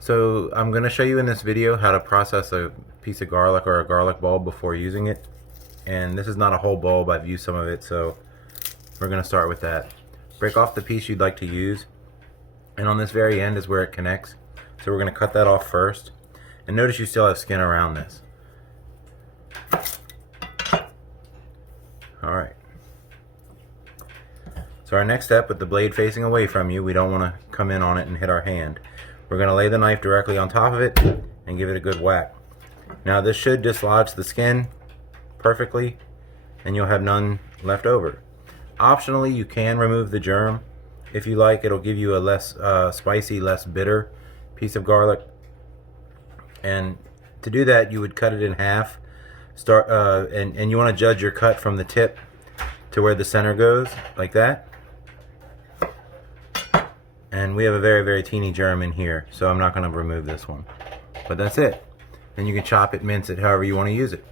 So I'm going to show you in this video how to process a piece of garlic or a garlic bulb before using it. And this is not a whole bulb, I've used some of it, so we're going to start with that. Break off the piece you'd like to use, and on this very end is where it connects. So we're going to cut that off first. And notice you still have skin around this. Alright. So our next step, with the blade facing away from you, we don't want to come in on it and hit our hand. We're going to lay the knife directly on top of it and give it a good whack. Now this should dislodge the skin perfectly and you'll have none left over. Optionally, you can remove the germ if you like. It'll give you a less spicy, less bitter piece of garlic. And to do that, you would cut it in half. And you want to judge your cut from the tip to where the center goes, like that. And we have a very, very teeny germ in here, so I'm not going to remove this one. But that's it. And you can chop it, mince it, however you want to use it.